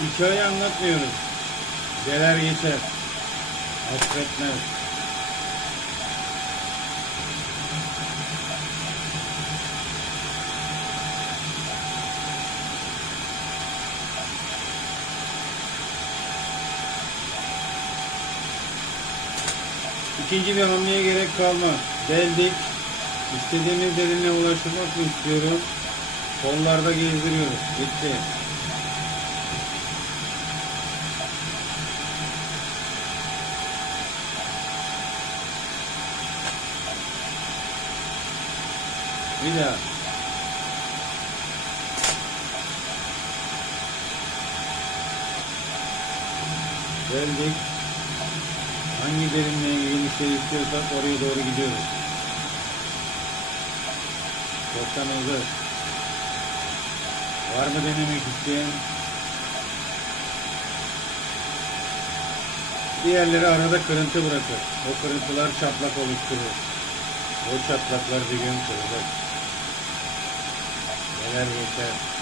Hikaye anlatmıyoruz. Gelir geçer. Affetmez. İkinci bir hamleye gerek kalmaz. Deldik. İstediğimiz derinliğe ulaştırmak mı istiyorum? Kollarda gezdiriyoruz. Bitti. Bir daha. Geldik. Hangi derinliğe genişliği istiyorsak oraya doğru gidiyoruz. Çoktan hazır. Var mı denemek isteyen? Diğerleri arada kırıntı bırakır. O kırıntılar çatlak oluşturur. O çatlaklar bir gün kırılır. Neler geçer.